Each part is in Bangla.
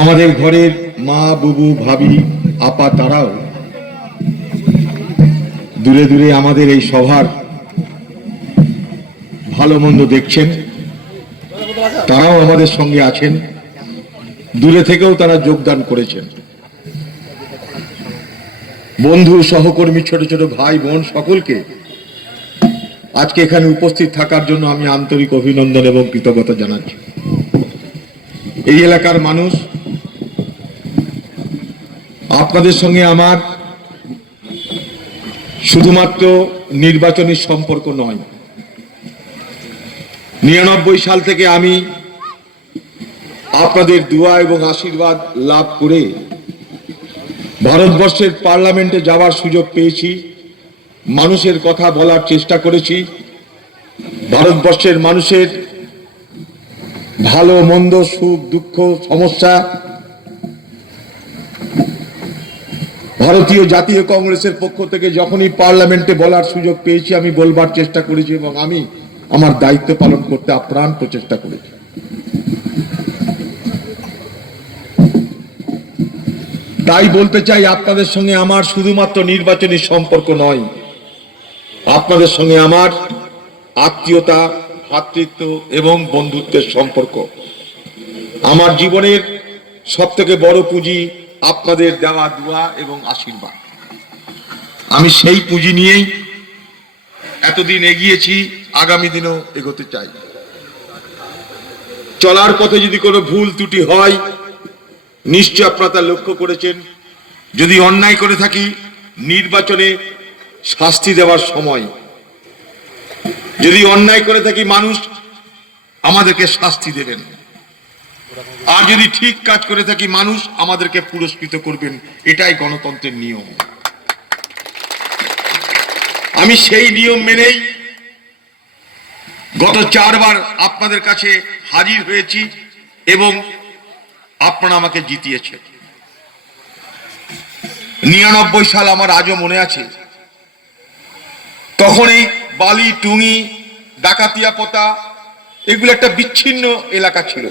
আমাদের ঘরের মা, বুবু, ভাবি, আপা তারাও দূরে দূরে আমাদের এই সভার ভালো মন্দ দেখছেন। তারাও আমাদের সঙ্গে আছেন। দূরে থেকেও তারা যোগদান করেছেন। বন্ধু, সহকর্মী, ছোট ছোট ভাই, বোন সকলকে আজকে এখানে উপস্থিত থাকার জন্য আমি আন্তরিক অভিনন্দন এবং কৃতজ্ঞতা জানাচ্ছি। এই এলাকার মানুষ আপনাদের সঙ্গে আমার শুধুমাত্র নির্বাচনী সম্পর্ক নয়। নিরানব্বই সাল থেকে আমি আপনাদের দোয়া এবং আশীর্বাদ লাভ করে ভারতবর্ষের পার্লামেন্টে যাওয়ার সুযোগ পেয়েছি, মানুষের কথা বলার চেষ্টা করেছি, ভারতবর্ষের মানুষের ভালো, মন্দ, সুখ, দুঃখ, সমস্যা ভারতীয় জাতীয় কংগ্রেসের পক্ষ থেকে যখনই পার্লামেন্টে বলার সুযোগ পেয়েছি, আমি বলবার চেষ্টা করেছি এবং আমি আমার দায়িত্ব পালন করতে আপ্রাণ প্রচেষ্টা করেছি। তাই বলতে চাই, আপনাদের সঙ্গে আমার শুধুমাত্র নির্বাচনী সম্পর্ক নয়। আপনাদের সঙ্গে আমার আত্মীয়তা, ভাতৃত্ব এবং বন্ধুত্বের সম্পর্ক। আমার জীবনের সব থেকে বড় পুঁজি আপনাদের দেওয়া দোয়া এবং আশীর্বাদ। আমি সেই পুঁজি নিয়েই এতদিন এগিয়েছি, আগামী দিনেও এগোতে চাই। চলার পথে যদি কোনো ভুল ত্রুটি হয়, নিশ্চয় আপনারা তা লক্ষ্য করেছেন। যদি অন্যায় করে থাকি, নির্বাচনে শাস্তি দেওয়ার সময়। যদি অন্যায় করে থাকি, মানুষ আমাদেরকে শাস্তি দেবেন। আর যদি ঠিক কাজ করে থাকি, মানুষ আমাদেরকে পুরস্কৃত করবেন। এটাই গণতন্ত্রের নিয়ম। আমি সেই নিয়ম মেনেই গত চারবার আপনাদের কাছে হাজির হয়েছি এবং আপনারা আমাকে জিতিয়েছে নিরানব্বই সাল আমার আজও মনে আছে। তখন এই বালি টুঙি ডাকাতিয়া, পোতা, এগুলো একটা বিচ্ছিন্ন এলাকা ছিল।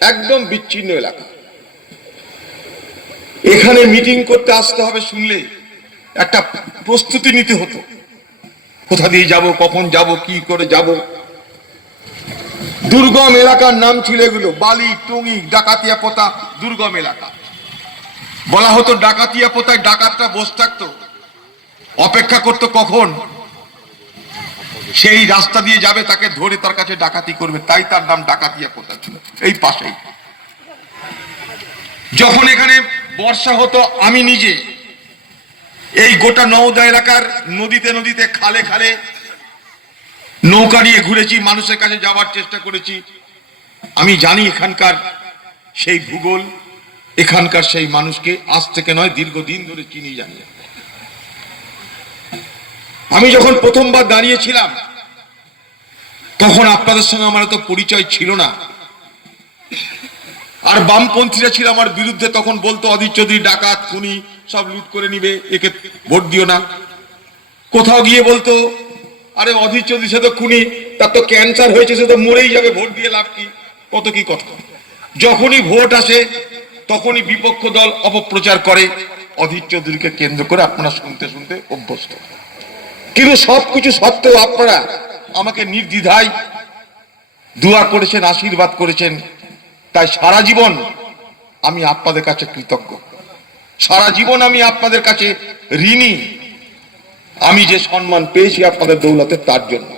একদম বিচ্ছিন্ন এলাকা। এখানে মিটিং করতে আসতে হবে শুনলে একটা প্রস্তুতি নিতে হতো। কোথা দিয়ে যাব, কখন যাব, কি করে যাব। দুর্গম এলাকার নাম ছিল এগুলো, বালি টুঙি ডাকাতিয়া পোতা, দুর্গম এলাকা। বলা হতো ডাকাতিয়া পোতায় ডাকাতটা বসে থাকতো। অপেক্ষা করতো কখন? সেই রাস্তা দিয়ে যাবে, তাকে ধরে তার কাছে ডাকাতি করবে, তাই তার নাম ডাকাতিয়া পোতা ছিল। এই পাশেই। যখন এখানে বর্ষা হতো, আমি নিজে এই গোটা নওদা এলাকার নদীতে নদীতে খালে খালে নৌকা নিয়ে ঘুরেছি, মানুষের কাছে যাওয়ার চেষ্টা করেছি। আমি জানি এখানকার সেই ভূগোল, এখানকার সেই মানুষকে আজ থেকে নয়, দীর্ঘদিন ধরে চিনি জানি। আমি যখন প্রথমবার দাঁড়িয়েছিলাম, তখন আপনাদের সঙ্গে আমার তো পরিচয় ছিল না। আর বামপন্থীরা ছিল আমার বিরুদ্ধে, তখন বলতো, অধীর চৌধুরী, ডাকাত, খুনি, সব লুট করে নিবে, একে ভোট দিও না। কোথাও গিয়ে বলতো, আরে, অধীর চৌধুরী, সে তো খুনি, তার তো ক্যান্সার হয়েছে, সে তো মরেই যাবে, ভোট দিয়ে লাভ কি? কত কি কথা। যখনই ভোট আসে, তখনই বিপক্ষ দল অপপ্রচার করে। অধীর চৌধুরীকে কেন্দ্র করে আপনারা শুনতে শুনতে অভ্যস্ত। কিন্তু সবকিছু সত্ত্বেও আপনারা আমাকে নির্দ্বিধায় দোয়া করেছেন, আশীর্বাদ করেছেন। তাই সারা জীবন আমি আপনাদের কাছে কৃতজ্ঞ। সারা জীবন আমি আপনাদের কাছে ঋণী। আমি যে সম্মান পেয়েছি আপনাদের দৌলতে, তার জন্য।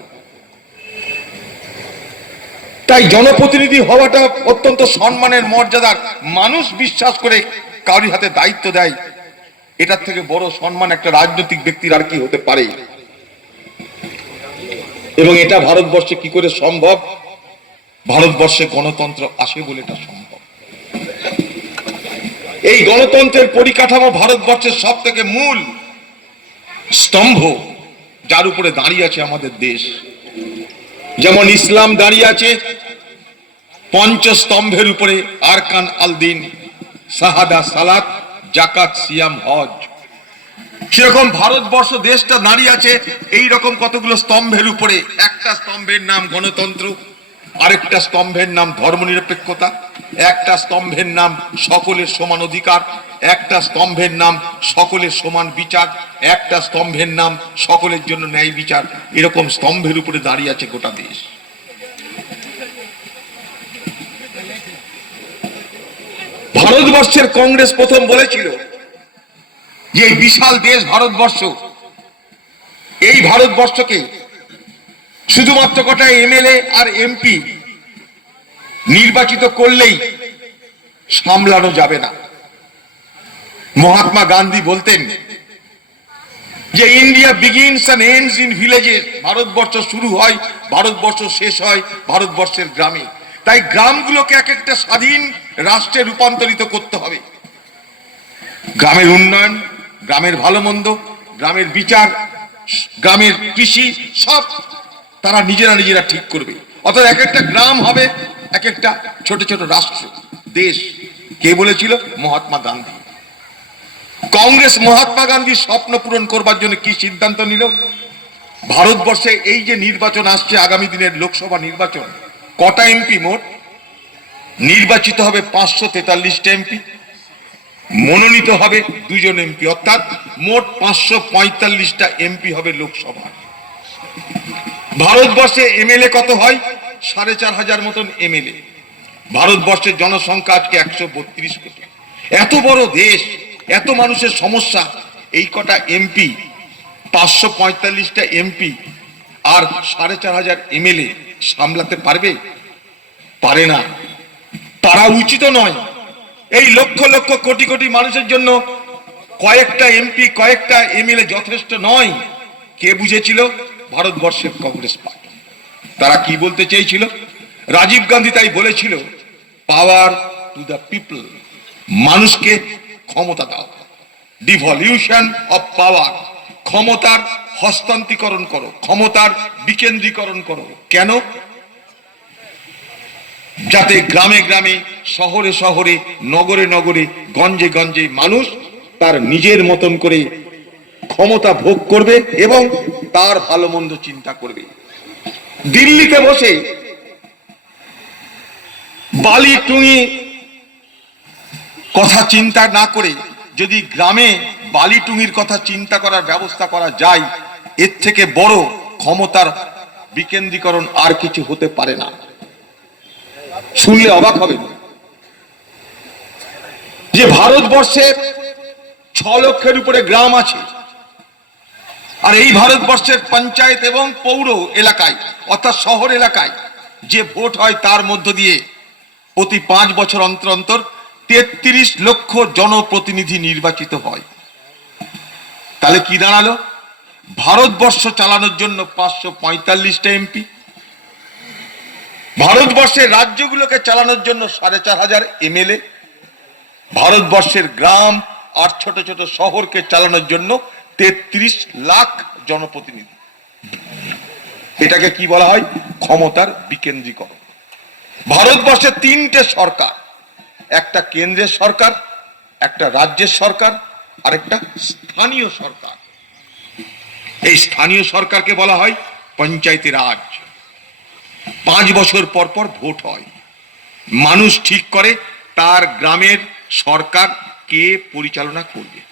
তাই জনপ্রতিনিধি হওয়াটা অত্যন্ত সম্মানের মর্যাদার মানুষ বিশ্বাস করে কারোর হাতে দায়িত্ব দেয়। এটার থেকে বড় সম্মান একটা রাজনৈতিক ব্যক্তির আর কি হতে পারে? এবং এটা ভারতবর্ষে কি করে সম্ভব? ভারতবর্ষে গণতন্ত্র আসে বলে এটা সম্ভব। এই গণতন্ত্রের পরিকাঠামো ভারতবর্ষের সব থেকে মূল স্তম্ভ যার উপরে দাঁড়িয়ে আছে আমাদের দেশ। যেমন ইসলাম দাঁড়িয়ে আছে পঞ্চস্তম্ভের উপরে আরকান আল দিন সাহাদা সালাত, জাকাত, সিয়াম, হজ। সেরকম ভারতবর্ষ দেশটা দাঁড়িয়ে আছে এই রকম কতগুলো স্তম্ভের উপরে। একটা স্তম্ভের নাম গণতন্ত্র, আরেকটা স্তম্ভের নাম ধর্মনিরপেক্ষতা, একটা স্তম্ভের নাম সকলের সমান অধিকার, একটা স্তম্ভের নাম সকলের সমান বিচার, একটা স্তম্ভের নাম সকলের জন্য ন্যায় বিচার। এরকম স্তম্ভের উপরে দাঁড়িয়ে আছে গোটা দেশ। ভারতবর্ষের কংগ্রেস প্রথম বলেছিল যে বিশাল দেশ ভারতবর্ষ, এই ভারতবর্ষকে শুধুমাত্র কটা এমএলএ আর এমপি নির্বাচিত করলেই সামলানো যাবে না। মহাত্মা গান্ধী বলতেন যে, India begins and ends in villages Bharatvarsha শুরু হয়, ভারতবর্ষ শেষ হয় ভারতবর্ষের গ্রামে। তাই গ্রামগুলোকে এক একটা স্বাধীন রাষ্ট্রে রূপান্তরিত করতে হবে। গ্রামের উন্নয়ন গ্রামের ভালো মন্দ, গ্রামের বিচার, গ্রামের কৃষি, সব তারা নিজেরা নিজেরা ঠিক করবে। অর্থাৎ এক একটা গ্রাম হবে, এক একটা ছোট ছোট রাষ্ট্র, দেশ। কে বলেছিল? মহাত্মা গান্ধী। কংগ্রেস মহাত্মা গান্ধীর স্বপ্ন পূরণ করবার জন্য কি সিদ্ধান্ত নিল? ভারতবর্ষে এই যে নির্বাচন আসছে, আগামী দিনের লোকসভা নির্বাচন, কটা এমপি মোট? নির্বাচিত হবে পাঁচশো তেতাল্লিশটা এমপি। মনোনীত হবে দুজন এমপি, অর্থাৎ মোট পাঁচশো পঁয়তাল্লিশটা এমপি হবে লোকসভা। ভারতবর্ষে এমএলএ কত হয়? সাড়ে চার হাজার মতন এমএলএ। ভারতবর্ষের জনসংখ্যা আজকে একশো বত্রিশ কোটি। এত বড় দেশ, এত মানুষের সমস্যা, এই কটা এমপি, পাঁচশো পঁয়তাল্লিশটা এমপি আর সাড়ে চার হাজার এমএলএ সামলাতে পারবে? পারে না। পারা উচিত নয় এই লক্ষ লক্ষ কোটি কোটি মানুষের জন্য কয়েকটা এমপি, কয়েকটা এমএলএ যথেষ্ট নয়। কে বুঝেছিল? ভারতবর্ষের কংগ্রেস পার্টি। তারা কি বলতে চেয়েছিল? রাজীব গান্ধী তাই বলেছিল পাওয়ার টু দ্য পিপল মানুষকে ক্ষমতা দাও। ডিভলিউশন অফ পাওয়ার ক্ষমতার হস্তান্তরীকরণ করো। ক্ষমতার বিকেন্দ্রীকরণ করো। কেন? যাতে গ্রামে গ্রামে শহরে শহরে, নগরে নগরে, গঞ্জে গঞ্জে মানুষ তার নিজের মতন করে ক্ষমতা ভোগ করবে এবং তার ভালো মন্দ চিন্তা করবে। দিল্লিতে বসে বালি টুঙি কথা চিন্তা না করে যদি গ্রামে বালি টুঙির কথা চিন্তা করার ব্যবস্থা করা যায়, এর থেকে বড় ক্ষমতার বিকেন্দ্রীকরণ আর কিছু হতে পারে না। শুনলে অবাক হবে যে ভারতবর্ষে ছ লক্ষের উপরে গ্রাম আছে, আর এই ভারতবর্ষের পঞ্চায়েত এবং পৌর এলাকায়, অর্থাৎ শহর এলাকায়, যে ভোট হয় তার মধ্য দিয়ে প্রতি পাঁচ বছর অন্তর অন্তর তেত্রিশ লক্ষ জনপ্রতিনিধি নির্বাচিত হয়। তাহলে কি দাঁড়াল? ভারতবর্ষ চালানোর জন্য পাঁচশো পঁয়তাল্লিশটা এমপি, ভারতবর্ষের রাজ্যগুলোকে চালানোর জন্য সাড়ে চার হাজার এমএলএ ভারতবর্ষের গ্রাম আর ছোট ছোট শহরকে চালানোর জন্য তেত্রিশ লাখ জনপ্রতিনিধি। এটাকে কি বলা হয়? ক্ষমতার বিকেন্দ্রীকরণ। ভারতবর্ষের তিনটে সরকার, একটা কেন্দ্রের সরকার, একটা রাজ্যের সরকার আর একটা স্থানীয় সরকার। এই স্থানীয় সরকারকে বলা হয় পঞ্চায়েতি রাজ। পাঁচ বছর পর পর ভোট হয়। মানুষ ঠিক করে তার গ্রামের সরকার কে পরিচালনা করবে।